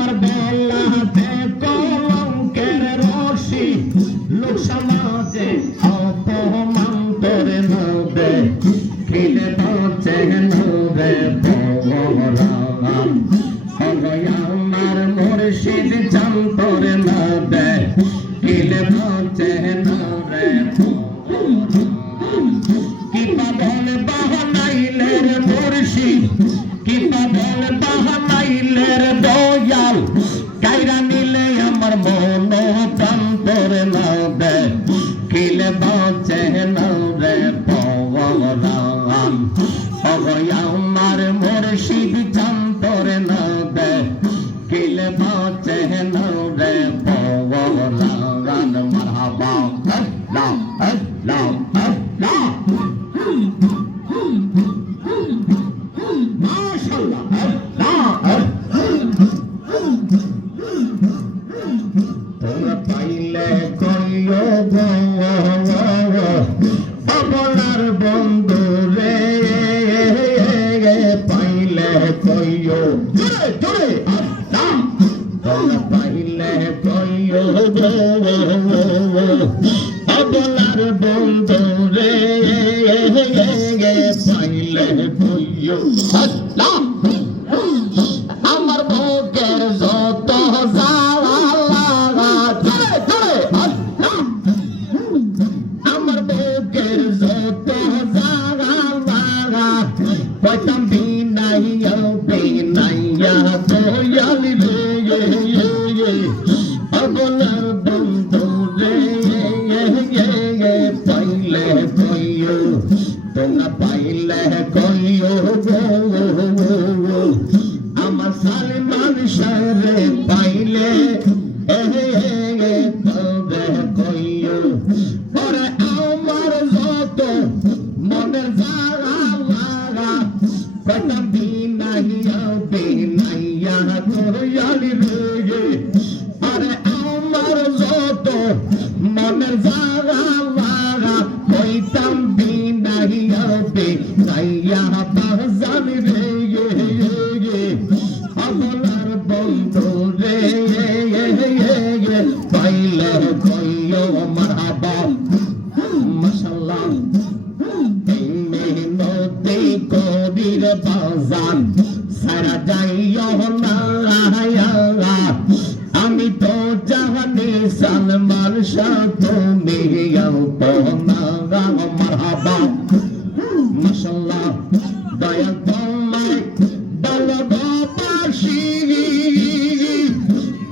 আমার গলাতে কলঙ্কের রশি লোক সমাজে অপমান করে নদে খিলে বাঁচে নদে বরাম আমার মুর্শিদ জান্তরে নদে খিলে বাঁচে নদে কি পাগল বাহানাইলের মুর্শিদ কি পাগল বাহানাইলের দয়াল কাইরা নিলে আমার মন প্রান্তরে নদে খিলে বাঁচে নদে বরাম আমার মুর্শিদ জান্তরে নদে খিলে বাঁচে নদে বরাম মারহাবা আল্লাহ আল্লাহ আল্লাহ মাশাআল্লাহ আল্লাহ তোমরা পাইলে কইও আপনার বন্ধু রে পাইলে কইও জোরে আল্লাহ তোমরা পাইলে কইও আপনার বন্ধু রে পাইলে কইও আল্লাহ আমার বুকের যত জ্বালা জোরে আল্লাহ আমার বুকের যত জ্বালা কইতাম বিনাইয়া বিনাইয়া দয়াল রে আপনার বন্ধু রে পাইলে কইও তোমরা পাইলে কইও আমার সালমান শাহরে পাইলে তবে কইও ওরে আমার যত মনের জ্বালা কইতাম বিনাইয়া বিনাইয়া দয়াল রে আরে আমার যত মনের জ্বালা কইতাম বিনাইয়া বিনাইয়া বাজান রে আপনার বন্ধু রে পাইলে কইও মারহাবা মাশাআল্লাহ মেহনতে কবির বাজান সারা যাইও না আমি তো জানি সালমান শাহ তুমি আপনা মারহাবা মাশাআল্লাহ দয়া তোমায় ভালোবাসি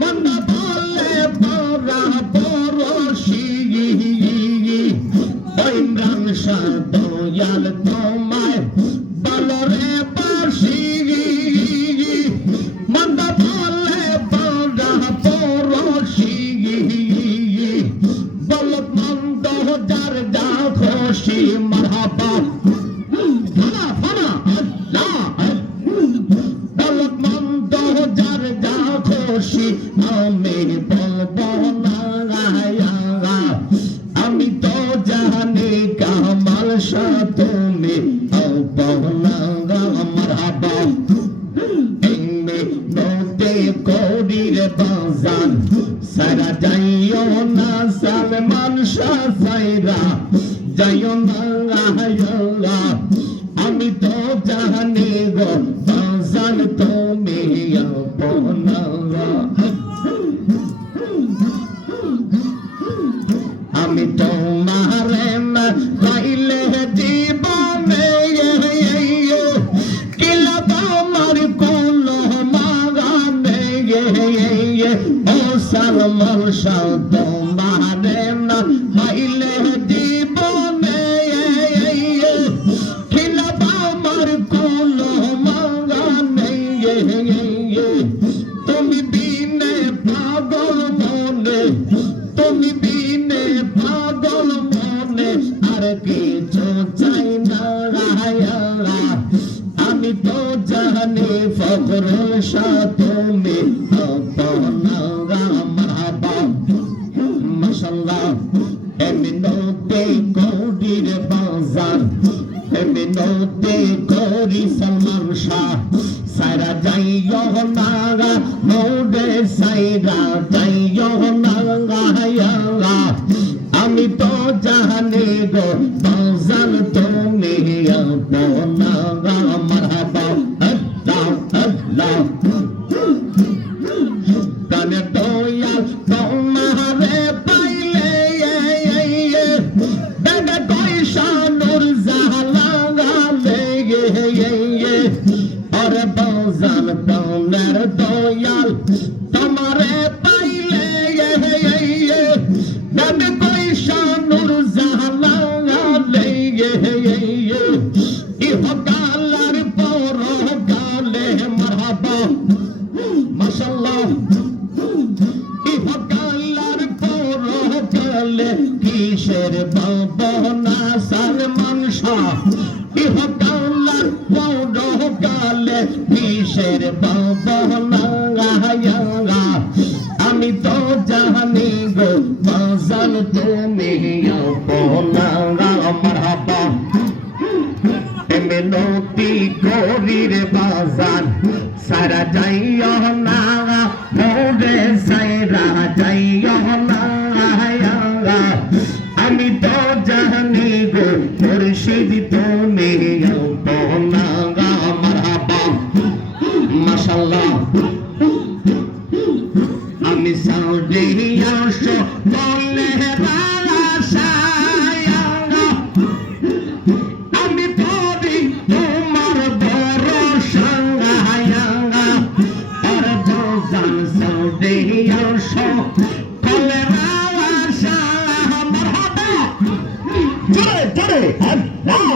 মন বলে পরা পরশি ইমরান শাহ দয়াল তোমায় ভালো রে বাসি মন বলে পরা পরশি বলত মন্দ যার যা খুশি মারহাবা ফানা ফানা আল্লাহ বলত মন্দ যার যা খুশি আমি বলবো না আমি তো জানি কামাল শাহ তুমি আপনা মারহাবা নতে করির বাজান সারা যাইও না সালমান শাহ সাইরা যাইও না আমি তো জানি গো বাজান তুমি আপনা আমি তোমারে না পাইলে জীবনে কিলাবা আমার কোন মাগানে ও সালমান শাহ তোমারে না পাইলে জীবনে কিলাবা আমার কোন মাগানে তুমি বিনে পাগল মনে তুমি বিনে পাগল মনে আর কিছু চাই না আমি তো জানি ফখরুল শাহ তুমি আপনা মারহাবা মাশাআল্লাহ এমনতে করির বাজার এমনতে করি সালমান শাহ সারা যাইও না মোরে সাইরা যাইও না আমি তো জানি গো বাজান তুমি আপনা মারহাবা আল্লাহ আল্লাহ প্রাণে দয়াল তোমারে পাইলে দাদা পয়সা নূর জালালে আরে বাজান প্রাণের দয়াল তোমারে পাইলে দাদা পয়সা নূর জালালে ইহকালার পরকালে মারহাবা মাশাআল্লাহ ইহকালার পরকালে কিসের ভাবনা সালমান শাহ ইহকালার পরকালে কিসের ভাবনা আমি তো জানি গো বাজান তুমি আপনা মারহাবা মিনতি করি রে বাজান সারা যাইও না মোরে সাইরা যাইও না আমি তো জানি গো মুর্শিদ তুমি আপনা মারহাবা মাশাআল্লাহ আমি সাউদিয়া শো বলে বালা আমি পড়ি তোমার ভরসা আর বাজান সাউদিয়া শো বলে বালা মারহাবা জোরে জোরে আল্লাহ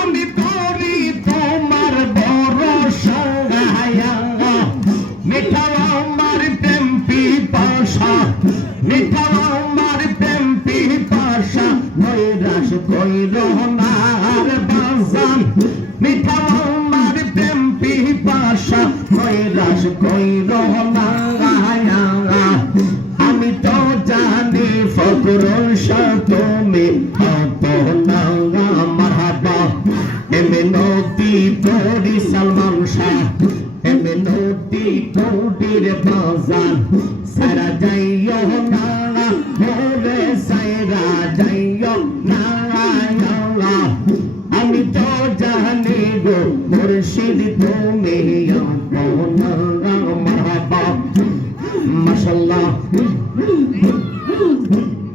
আমি পড়ি তোমার ভরসা মিঠা আমার প্রেম পিপাসা মিঠা আমার প্রেম পিপাসা নৈরাশ কইর না আর বাজান মিঠা আমার প্রেম পিপাসা নৈরাশ কইর না আমি তো জানি ফকরুল শাহ তুমি আপনা মারহাবা মিনতি করি সালমান শাহ মিনতি করির বাজান সারা যাইও না মোরে সাইরা যাইও না আমি তো জানি গো মুর্শিদ তুমি আপনা মারহাবা মাশাআল্লাহ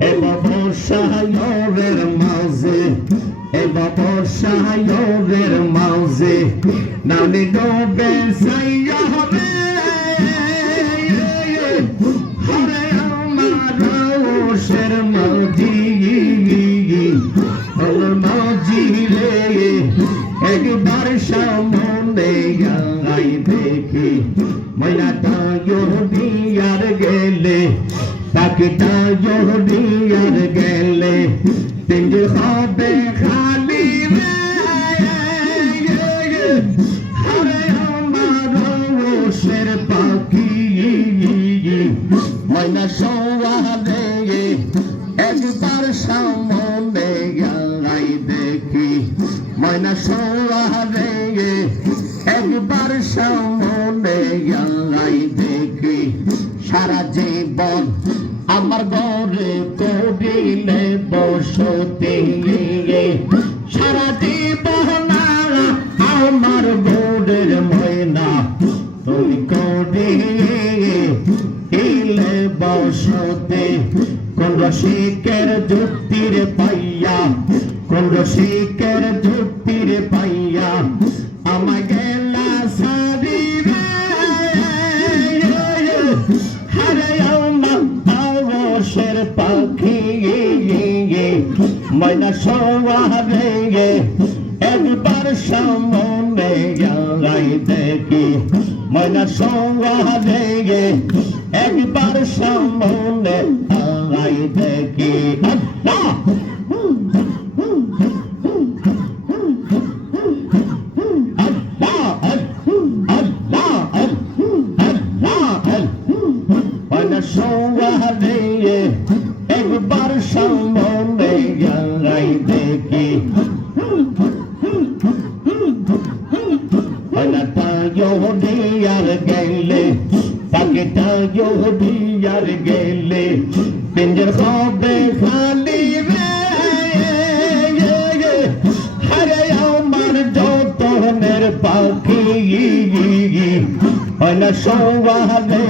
এ বাবা শাহরের মাঝে এ বাবা শাহরের মাঝে নানি ডোবে সাইয়া হবে হরে আমার শের মাঝি আমার মাঝি রে একবার সামনে গাই দেখি ময়নাটা ইহুদিয়ার গেলে পাখিটা ইহুদিয়ার গেলে পিঞ্জর হবে খালি রে হরে আমার শের পাখি ময়না সোয়ারে একবার সামনে গাই দেখি ময়না সোয়ারে একবার সামনে গাই দেখি সারা জীবন আমার ঘরে করিলে বসতে সারা জীবন আমার ঘরের ময়না তুমি করিলে বসতে কোন রসিকের যুক্তির পাইয়া কোন রসিকের যুক্তির পাইয়া আমায় গেলা সারি রে হরে শের পাখি ময়না সোয়ারে একবার সামনে গাই দেখি ময়না সোয়ারে একবার সামনে গাই দেখি আল্লাহ একবার সামনে গাই দেখি দিয়ার গেলে পাখিটাও দিয়ার গেলে পিঞ্জর হবে খালি রে হারে আমার যতনের পাখি হয় না সওয়ালে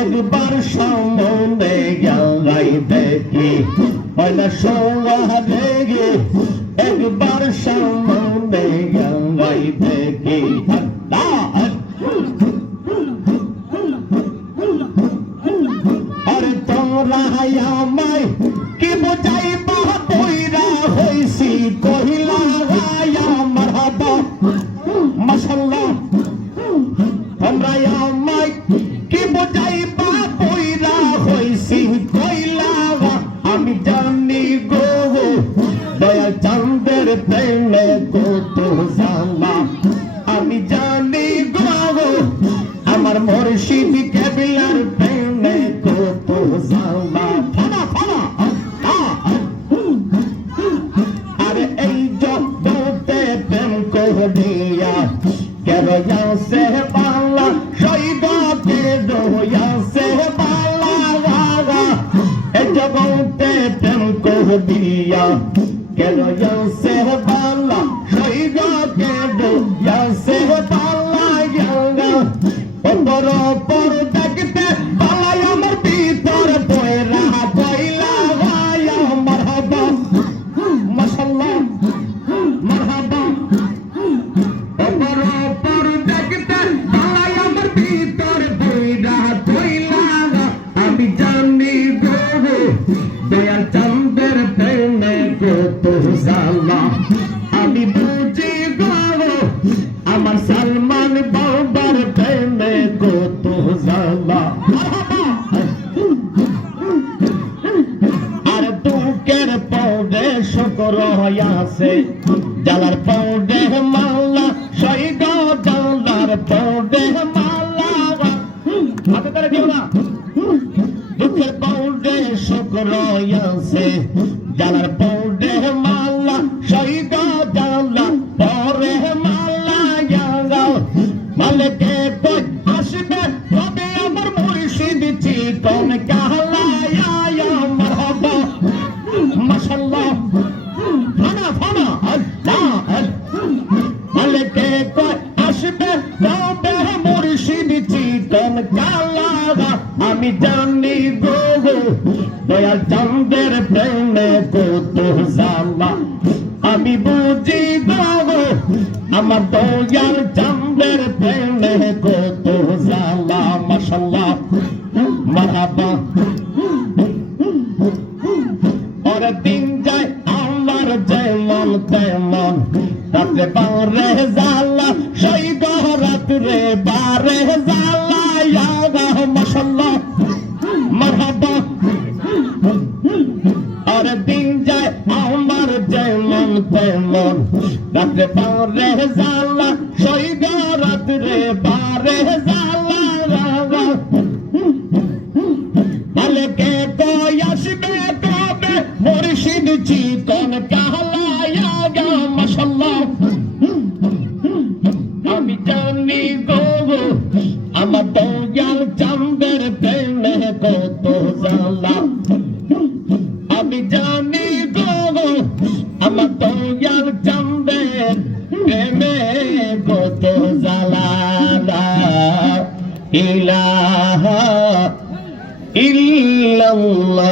একবার সামনে যাই দেখি হয় না সওয়ালে একবার সামনে যাই দেখি আরে তোমরা আমায় কি বোঝাইবা পয়রা হইছি কহিলা মারহাবা মাশাআল্লাহ তোমরা আমায় কি বোঝাইবা পয়রা হইছি কইলা আমি জানি গো দয়াল চাঁদের প্রেমে কত জ্বালা আমি জানি গো আমার মুর্শিদ কেবলার প্রেমে কত জ্বালা ফানা ফানা আরে এই জগতে প্রেম করিয়া কেন সে বালা সৈবকে দয়া সে বালা এই জগতে প্রেম করিয়া কেন সে বালা সৈবকে দয়া সে বালা অন্তর পর দেখতে বালাই আমার ভিতর বয়রা বইলা মারহাবা মাশাআল্লাহ মারহাবা অন্তর পর দেখতে বালাই আমার ভিতর বয়রা বইলা আমি জানি গো দয়াল চাঁদের প্রেমে কত জ্বালা আমি বুঝি গো আমার সালমান বাবার প্রেমে কত জ্বালা আর দুঃখের পৌডে শুকর হইয়াছে জ্বালার পৌডে মাল্লা সৈগ জ্বালার পৌডে মাল্লা হাতে তারা কেউ না দুঃখের পৌডে শুকর হইয়াছে জ্বালার পৌডে মাল্লা সৈগ জ্বালা পরে মাল্লা জাগাও মালিকে কই আসবে তবে আমার মুর্শিদ চিকন কাহলায়া মারহাবা মাশাআল্লাহ ফানা ফানা আল্লাহ মালিকে কই আসবে তবে মুর্শিদ চিকন কাহলায়া আমি জানি গো দয়াল চাঁদের প্রেমে কত জ্বালা আমি বুঝি গো আমার দয়াল চাঁদের প্রেমে কত জ্বালা মাশাআল্লাহ মারহাবা ওরে দিন যায় আমার যেমন তেমন রাত্রে বারে জ্বালা সেই রাত্রে বারে জ্বালা মাশাআল্লাহ মারহাবা ওরে দিন যায় আমার যেমন তেমন রাত্রে বারে জ্বালা সৈগ রাত্রে বারে জ্বালা মালিকে কই আসবে তবে মুর্শিদ চিকন কাহলায়া মাশাআল্লাহ আমি জানি গো আমার দয়াল চাঁদের প্রেমে কত জ্বালা আমি জানি গো আমার দয়াল চাঁদের প্রেমে কত জ্বালা ইলাহা ইল্লাল্লাহু